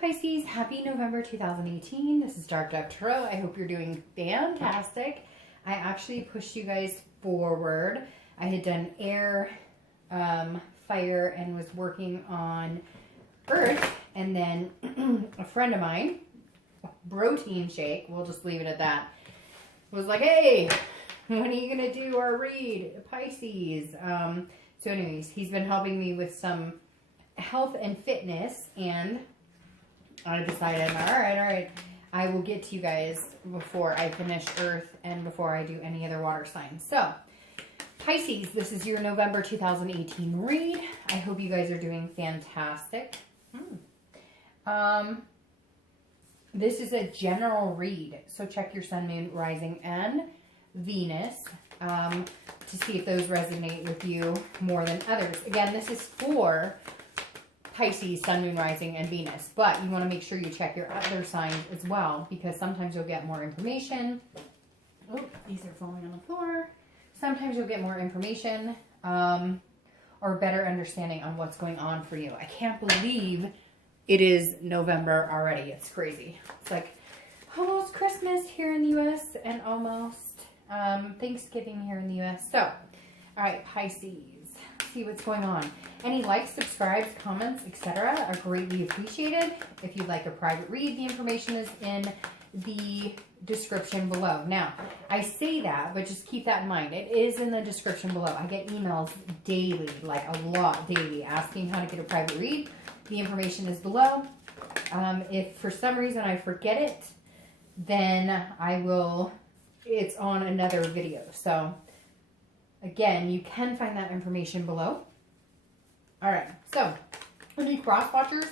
Pisces, happy November 2018. This is Dark Dove Tarot. I hope you're doing fantastic. I actually pushed you guys forward. I had done air, fire, and was working on earth. And then a friend of mine, Protein Shake, we'll just leave it at that, was like, hey, when are you going to do our read? Pisces. So anyways, he's been helping me with some health and fitness, and I decided, all right, I will get to you guys before I finish Earth and before I do any other water signs. So, Pisces, this is your November 2018 read. I hope you guys are doing fantastic. This is a general read, so check your sun, moon, rising, and Venus to see if those resonate with you more than others. Again, this is for Pisces, sun, moon, rising, and Venus. But you want to make sure you check your other signs as well, because sometimes you'll get more information. Oh, these are falling on the floor. Sometimes you'll get more information or better understanding on what's going on for you. I can't believe it is November already. It's crazy. It's like almost Christmas here in the U.S. and almost Thanksgiving here in the U.S. So, all right, Pisces. See what's going on. Any likes, subscribes, comments, etc. are greatly appreciated. If you'd like a private read, the information is in the description below. Now, I say that, but just keep that in mind. It is in the description below. I get emails daily, like a lot daily, asking how to get a private read. The information is below. If for some reason I forget it, then I will, it's on another video. So, again, you can find that information below. All right, so any cross watchers,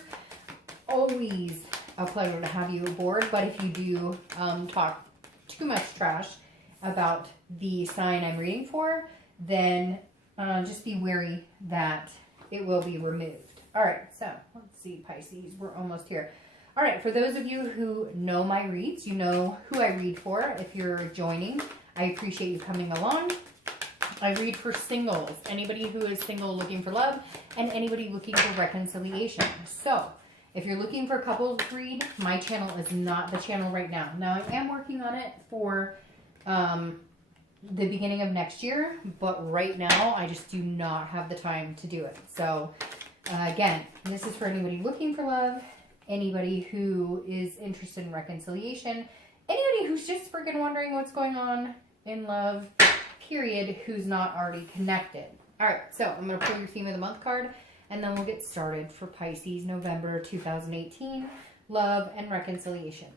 always a pleasure to have you aboard. But if you do talk too much trash about the sign I'm reading for, then just be wary that it will be removed. All right, so let's see, Pisces, we're almost here. All right, for those of you who know my reads, you know who I read for. If you're joining, I appreciate you coming along. I read for singles, anybody who is single looking for love, and anybody looking for reconciliation. So, if you're looking for a couples read, my channel is not the channel right now. Now, I am working on it for the beginning of next year, but right now, I just do not have the time to do it. So, again, this is for anybody looking for love, anybody who is interested in reconciliation, anybody who's just freaking wondering what's going on in love, period, who's not already connected. All right, so I'm going to pull your theme of the month card, and then we'll get started for Pisces, November 2018, love and reconciliation.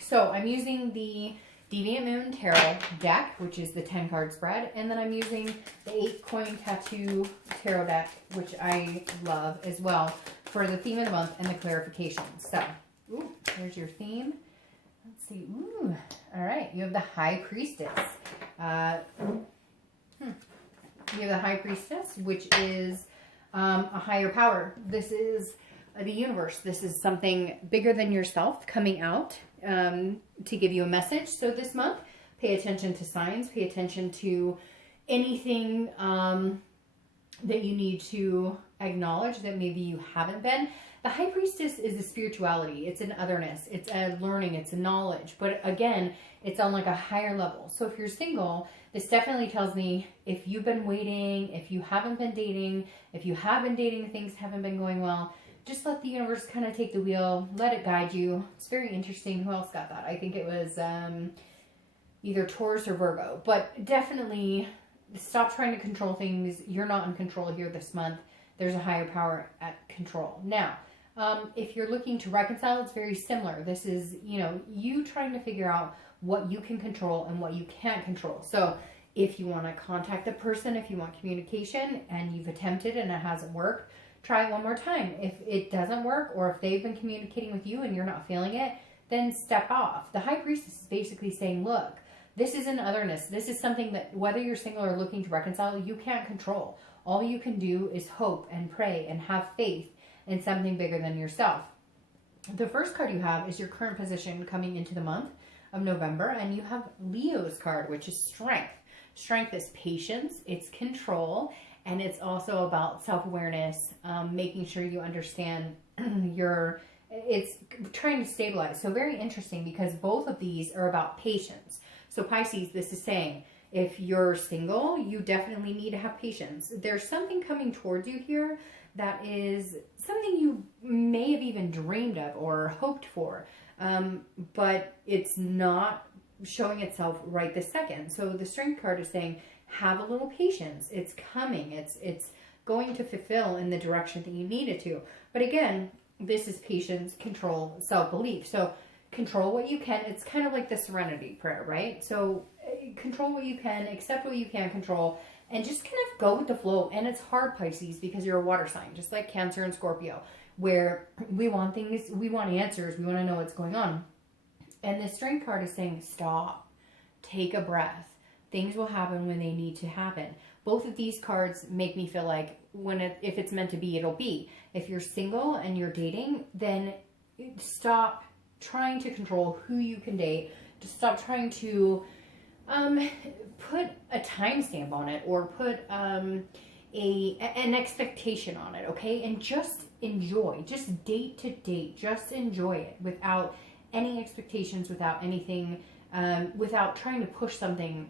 So I'm using the Deviant Moon Tarot deck, which is the 10-card spread, and then I'm using the 8-coin tattoo tarot deck, which I love as well, for the theme of the month and the clarification. So, ooh, there's your theme. Let's see. Ooh, all right, you have the High Priestess. You have the High Priestess, which is a higher power. This is the universe. This is something bigger than yourself coming out to give you a message. So this month, pay attention to signs. Pay attention to anything that you need to acknowledge that maybe you haven't been. The High Priestess is a spirituality. It's an otherness. It's a learning. It's a knowledge. But again, it's on like a higher level. So if you're single, this definitely tells me if you've been waiting, if you haven't been dating, if you have been dating, things haven't been going well, just let the universe kind of take the wheel. Let it guide you. It's very interesting. Who else got that? I think it was either Taurus or Virgo. But definitely stop trying to control things. You're not in control here this month. There's a higher power at control. Now, if you're looking to reconcile, it's very similar. This is, you trying to figure out what you can control and what you can't control. So if you want to contact the person, if you want communication and you've attempted and it hasn't worked, try it one more time. If it doesn't work, or if they've been communicating with you and you're not feeling it, then step off. The High Priestess is basically saying, look, this is an otherness. This is something that whether you're single or looking to reconcile, you can't control. All you can do is hope and pray and have faith in something bigger than yourself. The first card you have is your current position coming into the month of November, and you have Leo's card, which is strength. Strength is patience, it's control, and it's also about self-awareness, making sure you understand your it's trying to stabilize. So very interesting, because both of these are about patience. So Pisces, this is saying, if you're single, you definitely need to have patience. There's something coming towards you here that is something you may have even dreamed of or hoped for, but it's not showing itself right this second. So the Strength card is saying, have a little patience. It's coming. It's going to fulfill in the direction that you need it to. But again, this is patience, control, self-belief. So control what you can. It's kind of like the serenity prayer, right? So control what you can, accept what you can control, and just kind of go with the flow. And it's hard, Pisces, because you're a water sign, just like Cancer and Scorpio, where we want things, we want answers, we want to know what's going on. And the Strength card is saying, stop, take a breath. Things will happen when they need to happen. Both of these cards make me feel like if it's meant to be, it'll be. If you're single and you're dating, then stop trying to control who you can date. Just stop trying to put a timestamp on it, or put an expectation on it, okay? And just enjoy. Just date to date. Just enjoy it without any expectations, without anything, without trying to push something.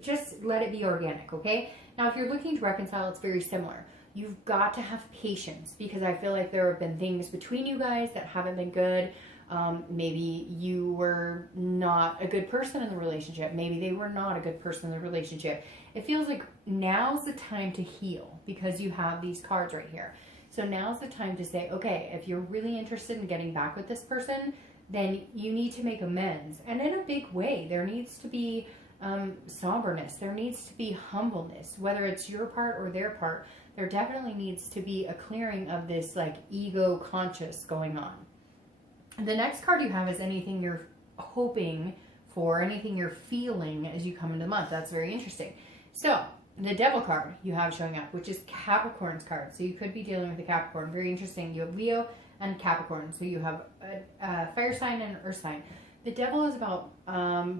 Just let it be organic, okay? Now, if you're looking to reconcile, it's very similar. You've got to have patience, because I feel like there have been things between you guys that haven't been good. Maybe you were not a good person in the relationship. Maybe they were not a good person in the relationship. It feels like now's the time to heal, because you have these cards right here. So now's the time to say, okay, if you're really interested in getting back with this person, then you need to make amends. And in a big way, there needs to be somberness. There needs to be humbleness, whether it's your part or their part. There definitely needs to be a clearing of this like ego conscious going on. The next card you have is anything you're hoping for, anything you're feeling as you come into the month. That's very interesting. So the Devil card you have showing up, which is Capricorn's card. So you could be dealing with a Capricorn. Very interesting. You have Leo and Capricorn. So you have a fire sign and an earth sign. The Devil is about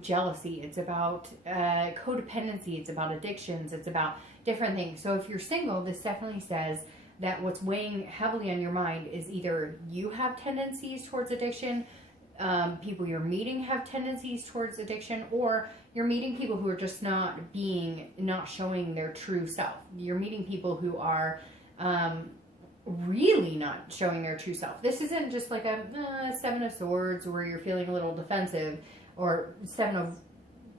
jealousy. It's about codependency. It's about addictions. It's about different things. So if you're single, this definitely says that what's weighing heavily on your mind is either you have tendencies towards addiction, people you're meeting have tendencies towards addiction, or you're meeting people who are just not showing their true self. You're meeting people who are really not showing their true self. This isn't just like a Seven of Swords where you're feeling a little defensive, or Seven of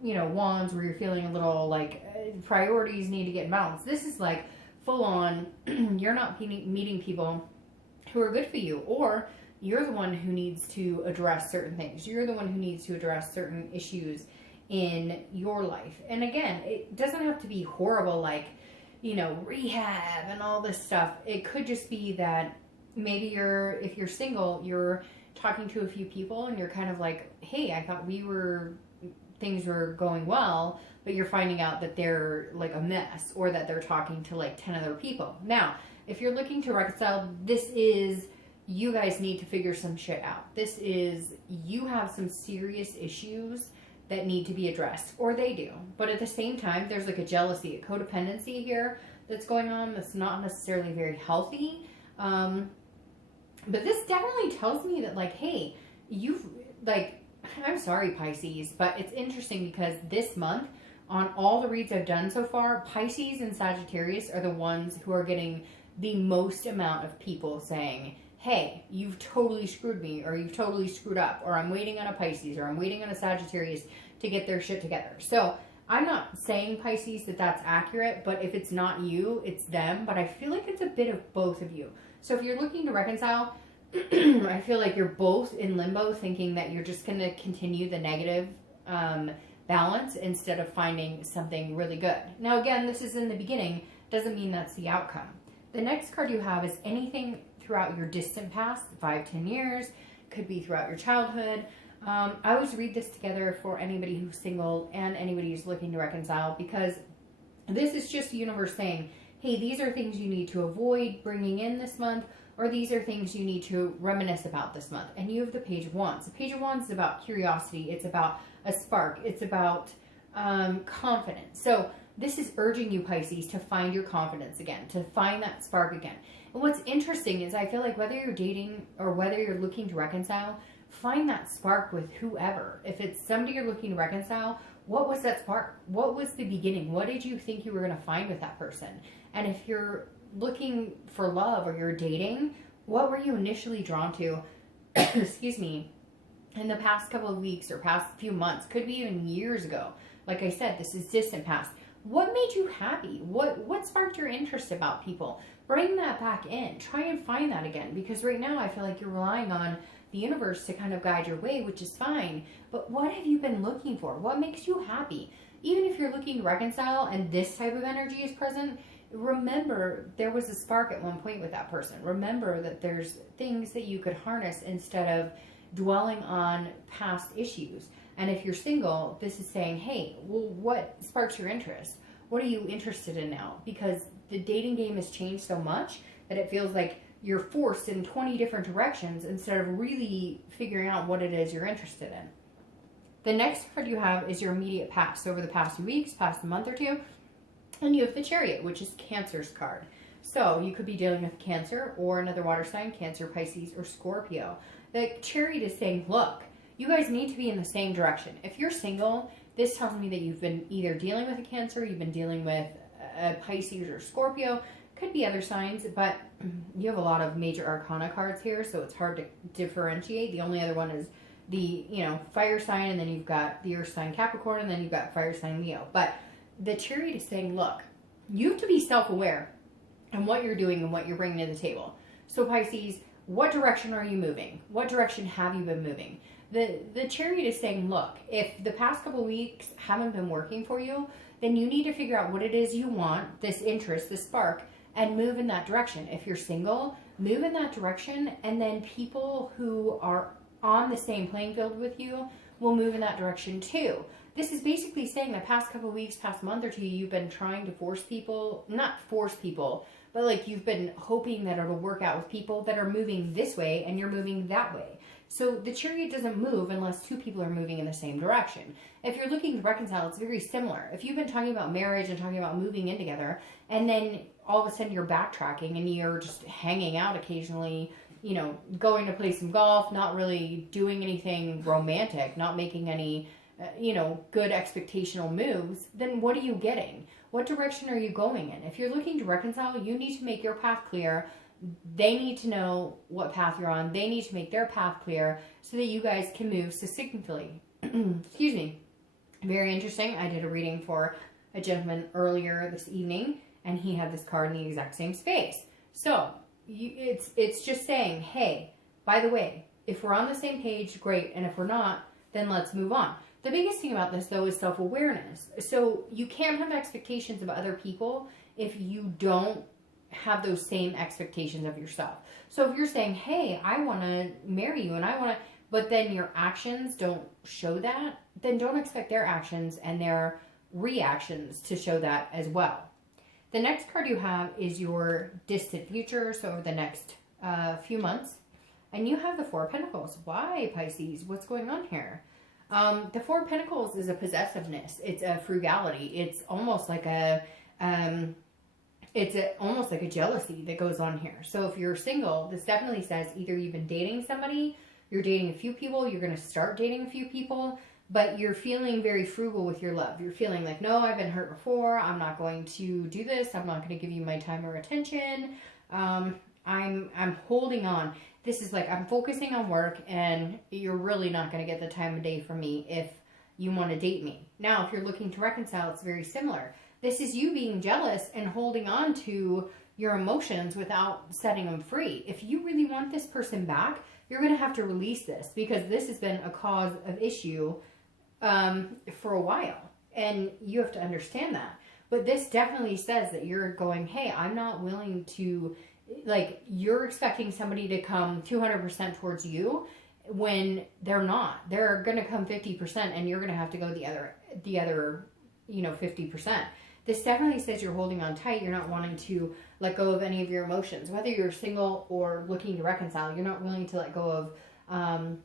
Wands where you're feeling a little like priorities need to get balanced. This is like full on, you're not meeting people who are good for you, or you're the one who needs to address certain things. You're the one who needs to address certain issues in your life. And again, it doesn't have to be horrible, like, rehab and all this stuff. It could just be that maybe if you're single, you're talking to a few people and you're kind of like, hey, I thought things were going well, but you're finding out that they're like a mess, or that they're talking to like 10 other people. Now, if you're looking to reconcile, this is, you guys need to figure some shit out. This is, you have some serious issues that need to be addressed, or they do. But at the same time, there's like a jealousy, a codependency here that's going on that's not necessarily very healthy. But this definitely tells me that like, hey, I'm sorry, Pisces, but it's interesting because this month, on all the reads I've done so far, Pisces and Sagittarius are the ones who are getting the most amount of people saying, hey, you've totally screwed me, or you've totally screwed up, or I'm waiting on a Pisces, or I'm waiting on a Sagittarius to get their shit together. So I'm not saying, Pisces, that that's accurate, but if it's not you, it's them. But I feel like it's a bit of both of you. So if you're looking to reconcile, I feel like you're both in limbo, thinking that you're just going to continue the negative balance instead of finding something really good. Now, again, this is in the beginning. Doesn't mean that's the outcome. The next card you have is anything throughout your distant past, 5-10 years, could be throughout your childhood. I always read this together for anybody who's single and anybody who's looking to reconcile, because this is just the universe saying, hey, these are things you need to avoid bringing in this month, or these are things you need to reminisce about this month. And you have the Page of Wands. The Page of Wands is about curiosity. It's about a spark. It's about confidence. So this is urging you, Pisces, to find your confidence again, to find that spark again. And what's interesting is I feel like whether you're dating or whether you're looking to reconcile, find that spark with whoever. If it's somebody you're looking to reconcile, what was that spark? What was the beginning? What did you think you were going to find with that person? And if you're looking for love or you're dating, what were you initially drawn to, excuse me, in the past couple of weeks or past few months? Could be even years ago. Like I said, this is distant past. What made you happy? What sparked your interest about people? Bring that back in. Try and find that again. Because right now I feel like you're relying on the universe to kind of guide your way, which is fine. But what have you been looking for? What makes you happy? Even if you're looking to reconcile and this type of energy is present, remember there was a spark at one point with that person. Remember that there's things that you could harness instead of dwelling on past issues. And if you're single, this is saying, hey, well, what sparks your interest? What are you interested in now? Because the dating game has changed so much that it feels like you're forced in 20 different directions instead of really figuring out what it is you're interested in. The next card you have is your immediate past, over the past few weeks, past month or two. And you have the Chariot, which is Cancer's card. So you could be dealing with Cancer or another water sign, Cancer, Pisces, or Scorpio. The Chariot is saying, look, you guys need to be in the same direction. If you're single, this tells me that you've been either dealing with a Cancer, you've been dealing with a Pisces or Scorpio. Could be other signs, but you have a lot of major arcana cards here, so it's hard to differentiate. The only other one is the, fire sign, and then you've got the earth sign Capricorn, and then you've got fire sign Leo. But the Chariot is saying, look, you have to be self-aware in what you're doing and what you're bringing to the table. So Pisces, what direction are you moving? What direction have you been moving? The Chariot is saying, look, if the past couple weeks haven't been working for you, then you need to figure out what it is you want, this interest, this spark, and move in that direction. If you're single, move in that direction, and then people who are on the same playing field with you will move in that direction too. This is basically saying the past couple of weeks, past month or two, you've been trying to force people, not force people, but like you've been hoping that it'll work out with people that are moving this way and you're moving that way. So the Chariot doesn't move unless two people are moving in the same direction. If you're looking to reconcile, it's very similar. If you've been talking about marriage and talking about moving in together, and then all of a sudden you're backtracking and you're just hanging out occasionally, going to play some golf, not really doing anything romantic, not making any, good expectational moves, then what are you getting? What direction are you going in? If you're looking to reconcile, you need to make your path clear. They need to know what path you're on. They need to make their path clear so that you guys can move succinctly. Excuse me. Very interesting. I did a reading for a gentleman earlier this evening, and he had this card in the exact same space. So it's just saying, hey, by the way, if we're on the same page, great. And if we're not, then let's move on. The biggest thing about this, though, is self-awareness. So you can't have expectations of other people if you don't have those same expectations of yourself. So if you're saying, hey, I want to marry you and I want to, but then your actions don't show that, then don't expect their actions and their reactions to show that as well. The next card you have is your distant future, so over the next few months. And you have the Four of Pentacles. Why, Pisces? What's going on here? The Four of Pentacles is a possessiveness. It's a frugality. It's almost like almost like a jealousy that goes on here. So if you're single, this definitely says either you've been dating somebody, you're dating a few people, you're going to start dating a few people, but you're feeling very frugal with your love. You're feeling like, no, I've been hurt before. I'm not going to do this. I'm not going to give you my time or attention. I'm holding on. This is like, I'm focusing on work, and you're really not going to get the time of day from me if you want to date me. Now, if you're looking to reconcile, it's very similar. This is you being jealous and holding on to your emotions without setting them free. If you really want this person back, you're going to have to release this, because this has been a cause of issue for a while. And you have to understand that. But this definitely says that you're going, hey, I'm not willing to, like, you're expecting somebody to come 200% towards you when they're not. They're going to come 50% and you're going to have to go the other 50%. This definitely says you're holding on tight. You're not wanting to let go of any of your emotions. Whether you're single or looking to reconcile, you're not willing to let go of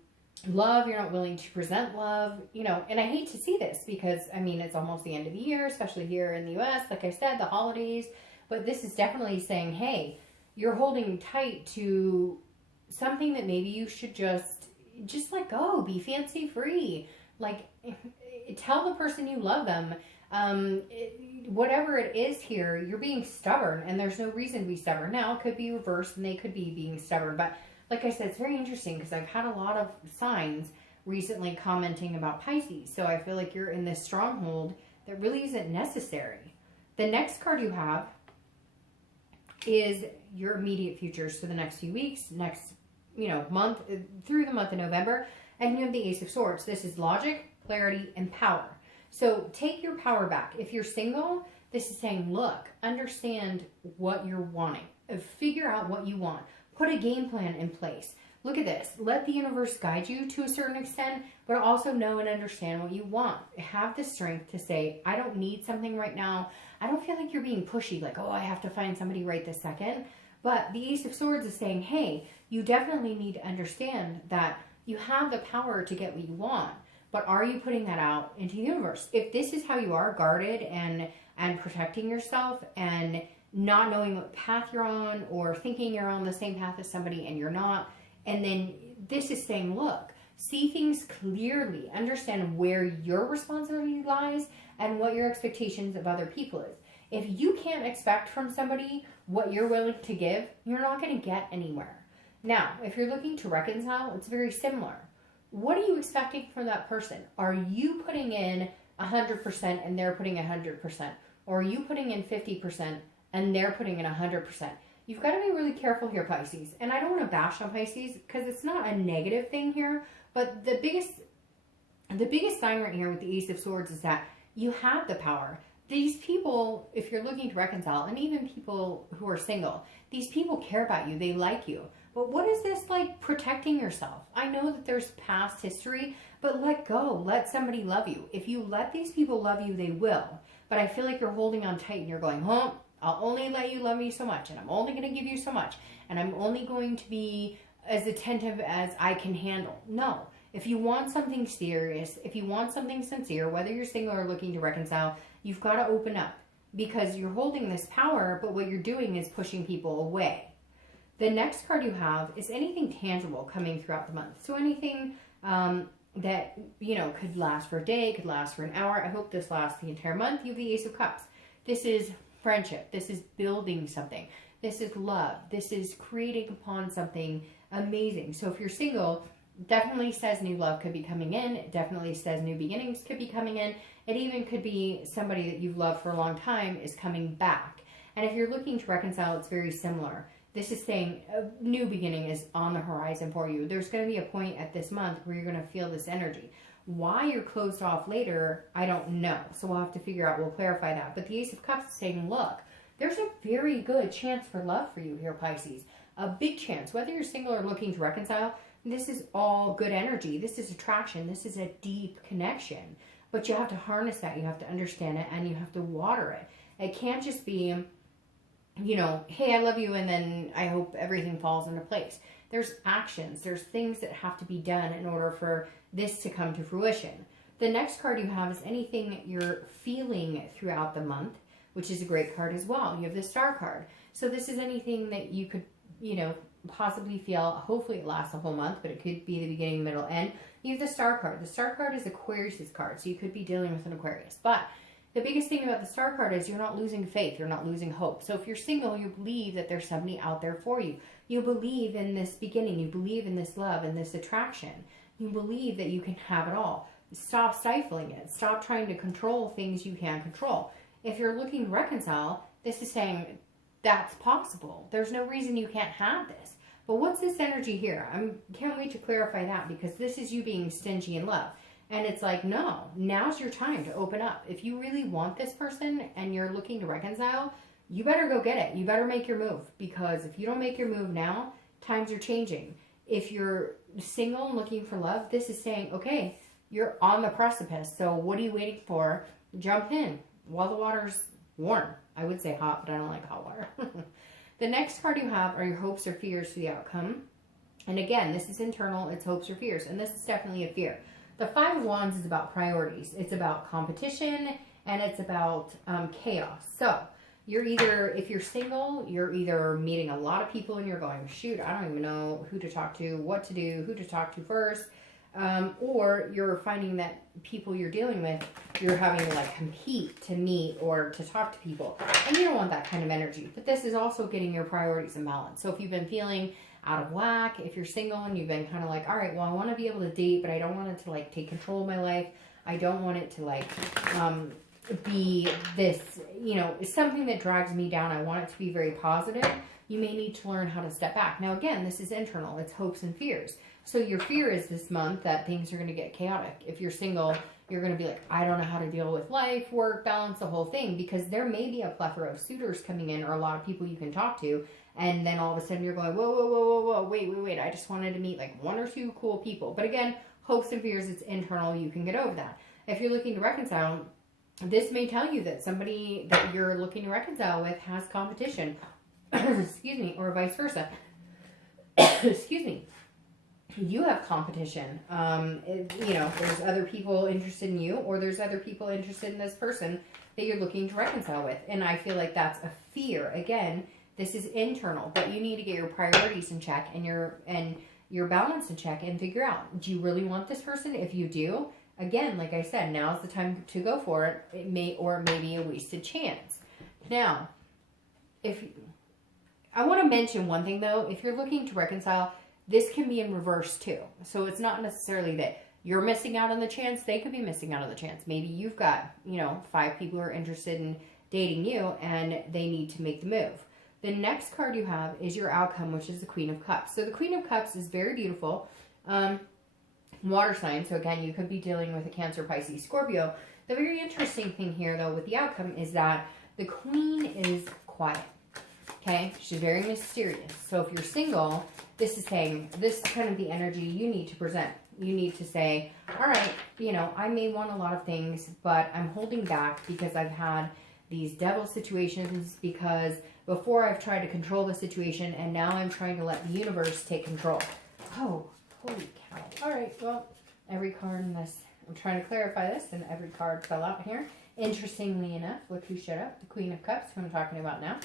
love. You're not willing to present love, you know, and I hate to see this because, I mean, it's almost the end of the year, especially here in the US, like I said, the holidays, but this is definitely saying, hey, you're holding tight to something that maybe you should just let go, be fancy free. Like, tell the person you love them. Whatever it is here, you're being stubborn, and there's no reason to be stubborn. Now, it could be reversed, and they could be being stubborn, but like I said, it's very interesting because I've had a lot of signs recently commenting about Pisces. So I feel like you're in this stronghold that really isn't necessary. The next card you have is your immediate future. So the next few weeks, next, you know, month, through the month of November. And you have the Ace of Swords. This is logic, clarity, and power. So take your power back. If you're single, this is saying, look, understand what you're wanting. Figure out what you want. Put a game plan in place. Look at this. Let the universe guide you to a certain extent, but also know and understand what you want. Have the strength to say, I don't need something right now. I don't feel like you're being pushy, like, oh, I have to find somebody right this second. But the Ace of Swords is saying, hey, you definitely need to understand that you have the power to get what you want, but are you putting that out into the universe? If this is how you are, guarded and protecting yourself and not knowing what path you're on, or thinking you're on the same path as somebody and you're not. And then this is saying, look, see things clearly, understand where your responsibility lies and what your expectations of other people is. If you can't expect from somebody what you're willing to give, you're not going to get anywhere. Now, if you're looking to reconcile, it's very similar. What are you expecting from that person? Are you putting in 100% and they're putting 100%? Or are you putting in 50% and they're putting in 100%. You've got to be really careful here, Pisces. And I don't want to bash on Pisces because it's not a negative thing here. But the biggest sign right here with the Ace of Swords is that you have the power. These people, if you're looking to reconcile, and even people who are single, these people care about you. They like you. But what is this like protecting yourself? I know that there's past history, but let go. Let somebody love you. If you let these people love you, they will. But I feel like you're holding on tight and you're going, huh? I'll only let you love me so much, and I'm only going to give you so much, and I'm only going to be as attentive as I can handle. No. If you want something serious, if you want something sincere, whether you're single or looking to reconcile, you've got to open up because you're holding this power, but what you're doing is pushing people away. The next card you have is anything tangible coming throughout the month. So anything that, you know, could last for a day, could last for an hour. I hope this lasts the entire month. You have the Ace of Cups. This is friendship. This is building something. This is love. This is creating upon something amazing. So if you're single, definitely says new love could be coming in. It definitely says new beginnings could be coming in. It even could be somebody that you've loved for a long time is coming back. And if you're looking to reconcile, it's very similar. This is saying a new beginning is on the horizon for you. There's going to be a point at this month where you're going to feel this energy. Why you're closed off later, I don't know. So we'll have to figure out, we'll clarify that. But the Ace of Cups is saying, look, there's a very good chance for love for you here, Pisces. A big chance. Whether you're single or looking to reconcile, this is all good energy. This is attraction. This is a deep connection. But you have to harness that. You have to understand it, and you have to water it. It can't just be, you know, hey, I love you, and then I hope everything falls into place. There's actions. There's things that have to be done in order for this to come to fruition. The next card you have is anything that you're feeling throughout the month, which is a great card as well. You have the Star card. So this is anything that you could, you know, possibly feel. Hopefully it lasts a whole month, but it could be the beginning, middle, end. You have the Star card. The Star card is Aquarius's card, so you could be dealing with an Aquarius. But the biggest thing about the Star card is you're not losing faith. You're not losing hope. So if you're single, you believe that there's somebody out there for you. You believe in this beginning. You believe in this love and this attraction. You believe that you can have it all. Stop stifling it. Stop trying to control things you can't control. If you're looking to reconcile, this is saying that's possible. There's no reason you can't have this. But what's this energy here? I can't wait to clarify that, because this is you being stingy in love. And it's like, no, now's your time to open up. If you really want this person and you're looking to reconcile, you better go get it. You better make your move, because if you don't make your move now, times are changing. If you're single and looking for love, this is saying, okay, you're on the precipice. So what are you waiting for? Jump in while the water's warm. I would say hot, but I don't like hot water. The next card you have are your hopes or fears for the outcome. And again, this is internal, it's hopes or fears, and this is definitely a fear. The Five of Wands is about priorities. It's about competition, and it's about chaos. So you're either, if you're single, you're either meeting a lot of people and you're going, shoot, I don't even know who to talk to, what to do, who to talk to first. Or you're finding that people you're dealing with, you're having to like compete to meet or to talk to people. And you don't want that kind of energy. But this is also getting your priorities in balance. So if you've been feeling out of whack, if you're single and you've been kind of like, all right, well, I want to be able to date, but I don't want it to like take control of my life. I don't want it to like be this, you know, something that drags me down. I want it to be very positive. You may need to learn how to step back. Now, again, this is internal. It's hopes and fears. So your fear is this month that things are going to get chaotic. If you're single, you're going to be like, I don't know how to deal with life, work, balance, the whole thing, because there may be a plethora of suitors coming in or a lot of people you can talk to. And then all of a sudden you're going, whoa, whoa, whoa, whoa, whoa, wait. I just wanted to meet like one or two cool people. But again, hopes and fears, it's internal. You can get over that. If you're looking to reconcile, this may tell you that somebody that you're looking to reconcile with has competition. Excuse me, or vice versa. Excuse me. You have competition. You know, there's other people interested in you, or there's other people interested in this person that you're looking to reconcile with. And I feel like that's a fear. Again, this is internal, but you need to get your priorities in check and your balance in check and figure out, do you really want this person? If you do, again, like I said, now's the time to go for it. It may be a wasted chance. Now, I want to mention one thing though, if you're looking to reconcile, this can be in reverse too. So it's not necessarily that you're missing out on the chance. They could be missing out on the chance. Maybe you've got, you know, 5 people who are interested in dating you and they need to make the move. The next card you have is your outcome, which is the Queen of Cups. So the Queen of Cups is very beautiful. Water sign. So again, you could be dealing with a Cancer, Pisces, Scorpio. The very interesting thing here though with the outcome is that the Queen is quiet. Okay, she's very mysterious. So if you're single, this is saying, this is kind of the energy you need to present. You need to say, all right, you know, I may want a lot of things, but I'm holding back because I've had these devil situations, because before I've tried to control the situation and now I'm trying to let the universe take control. Oh, holy cow. All right, well, every card in this, I'm trying to clarify this, and every card fell out here. Interestingly enough, look who showed up, the Queen of Cups, who I'm talking about now.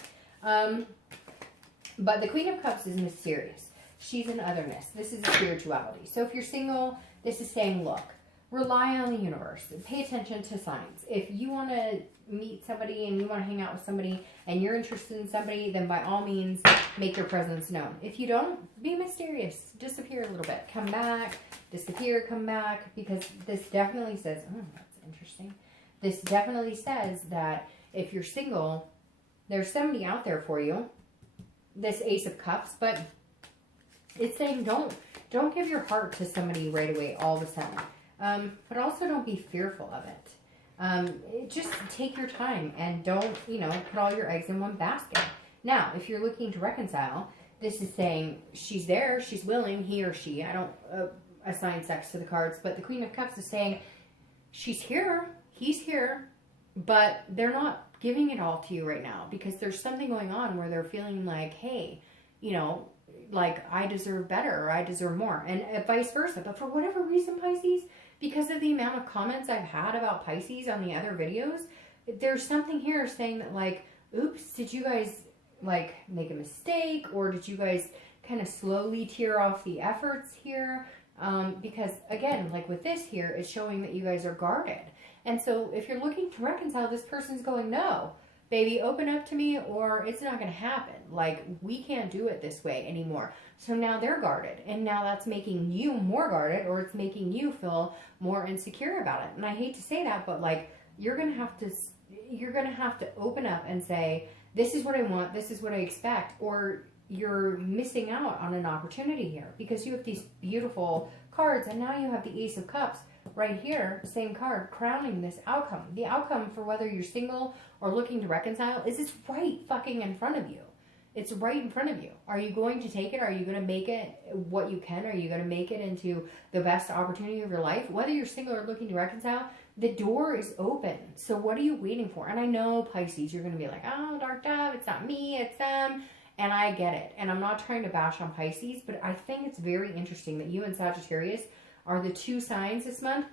But the Queen of Cups is mysterious. She's an otherness. This is spirituality. So if you're single, this is saying, look, rely on the universe. Pay attention to signs. If you want to meet somebody and you want to hang out with somebody and you're interested in somebody, then by all means, make your presence known. If you don't, be mysterious. Disappear a little bit. Come back. Disappear. Come back. Because this definitely says, oh, that's interesting. This definitely says that if you're single, there's somebody out there for you. This Ace of Cups, but it's saying don't give your heart to somebody right away all of a sudden. But also don't be fearful of it. Just take your time and don't, you know, put all your eggs in one basket. Now, if you're looking to reconcile, this is saying she's there, she's willing, he or she. I don't assign sex to the cards, but the Queen of Cups is saying she's here, he's here, but they're not giving it all to you right now because there's something going on where they're feeling like, hey, you know, like I deserve better or I deserve more, and vice versa. But for whatever reason, Pisces, because of the amount of comments I've had about Pisces on the other videos, there's something here saying that like, oops, did you guys like make a mistake, or did you guys kind of slowly tear off the efforts here? Because again, like with this here, it's showing that you guys are guarded. And so if you're looking to reconcile, this person's going, no, baby, open up to me or it's not going to happen. Like, we can't do it this way anymore. So now they're guarded. And now that's making you more guarded, or it's making you feel more insecure about it. And I hate to say that, but like, you're going to have to open up and say, this is what I want. This is what I expect. Or you're missing out on an opportunity here because you have these beautiful cards. And now you have the Ace of Cups right here, same card, crowning this outcome. The outcome for whether you're single or looking to reconcile is it's right fucking in front of you. It's right in front of you. Are you going to take it? Are you going to make it what you can? Are you going to make it into the best opportunity of your life? Whether you're single or looking to reconcile, the door is open. So what are you waiting for? And I know, Pisces, you're going to be like, oh, Dark Dove, it's not me, it's them. And I get it. And I'm not trying to bash on Pisces, but I think it's very interesting that you and Sagittarius are the two signs this month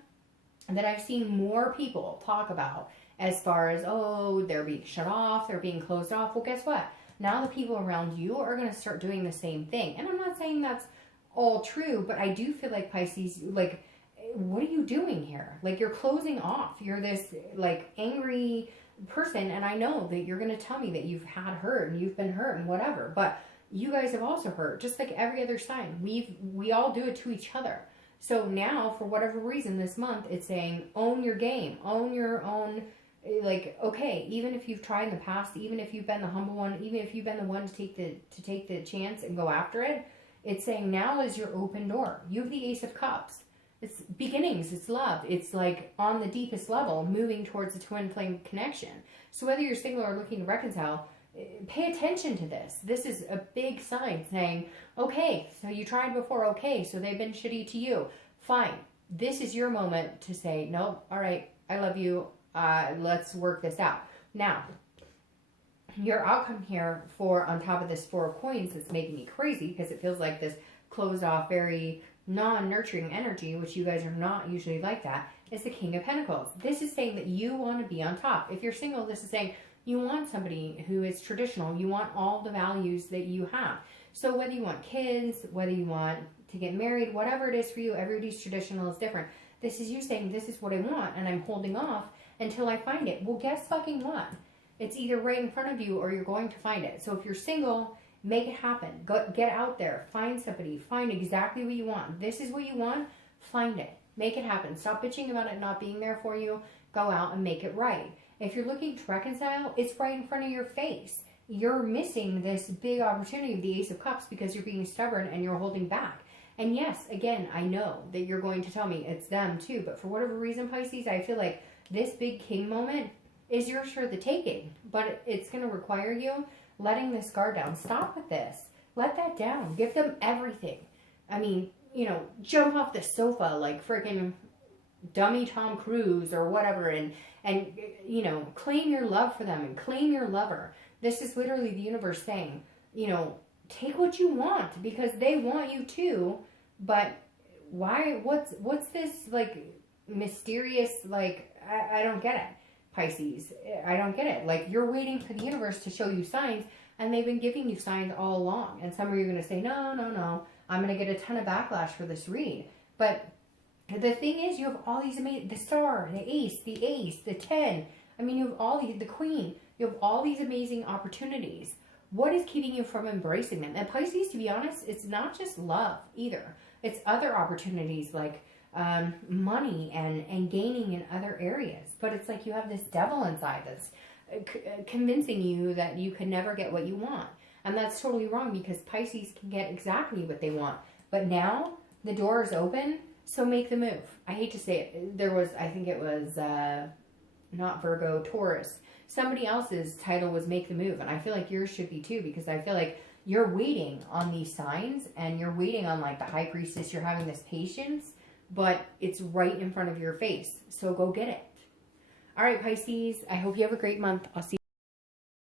that I've seen more people talk about as far as, oh, they're being shut off, they're being closed off. Well, guess what? Now the people around you are going to start doing the same thing. And I'm not saying that's all true, but I do feel like Pisces, like, what are you doing here? Like, you're closing off. You're this, like, angry person, and I know that you're going to tell me that you've had hurt and you've been hurt and whatever, but you guys have also hurt, just like every other sign. We all do it to each other. So now, for whatever reason this month, it's saying, own your game, own your own, like, okay, even if you've tried in the past, even if you've been the humble one, even if you've been the one to take the chance and go after it, it's saying now is your open door. You have the Ace of Cups. It's beginnings, it's love. It's like on the deepest level, moving towards a twin flame connection. So whether you're single or looking to reconcile, pay attention to this. This is a big sign saying, okay, so you tried before, okay, so they've been shitty to you. Fine. This is your moment to say, no, all right, I love you. Let's work this out. Now, your outcome here for, on top of this Four of Coins, is making me crazy because it feels like this closed off, very non-nurturing energy, which you guys are not usually like that, is the King of Pentacles. This is saying that you want to be on top. If you're single, this is saying you want somebody who is traditional. You want all the values that you have. So whether you want kids, whether you want to get married, whatever it is for you, everybody's traditional is different. This is you saying, this is what I want, and I'm holding off until I find it. Well, guess fucking what? It's either right in front of you or you're going to find it. So if you're single, make it happen. Go, get out there. Find somebody. Find exactly what you want. This is what you want. Find it. Make it happen. Stop bitching about it not being there for you. Go out and make it right. If you're looking to reconcile, it's right in front of your face. You're missing this big opportunity of the Ace of Cups because you're being stubborn and you're holding back. And yes, again, I know that you're going to tell me it's them too. But for whatever reason, Pisces, I feel like this big king moment is yours for the taking. But it's going to require you letting this guard down. Stop with this. Let that down. Give them everything. I mean, you know, jump off the sofa like freaking dummy Tom Cruise or whatever, and you know, claim your love for them and claim your lover. This is literally the universe saying, you know, take what you want because they want you too. But why? What's this like mysterious? Like I don't get it. Pisces, I don't get it. Like, you're waiting for the universe to show you signs, and they've been giving you signs all along. And some of you are going to say, no, no, no, I'm going to get a ton of backlash for this read. But the thing is, you have all these amazing, the star, the ace, the 10. I mean, you have all these, the queen. You have all these amazing opportunities. What is keeping you from embracing them? And Pisces, to be honest, it's not just love either. It's other opportunities like money and gaining in other areas. But it's like you have this devil inside that's convincing you that you can never get what you want. And that's totally wrong because Pisces can get exactly what they want. But now the door is open, so make the move. I hate to say it. There was, I think it was not Virgo, Taurus. Somebody else's title was Make the Move. And I feel like yours should be too, because I feel like you're waiting on these signs and you're waiting on like the High Priestess. You're having this patience, but it's right in front of your face. So go get it. All right, Pisces, I hope you have a great month. I'll see you.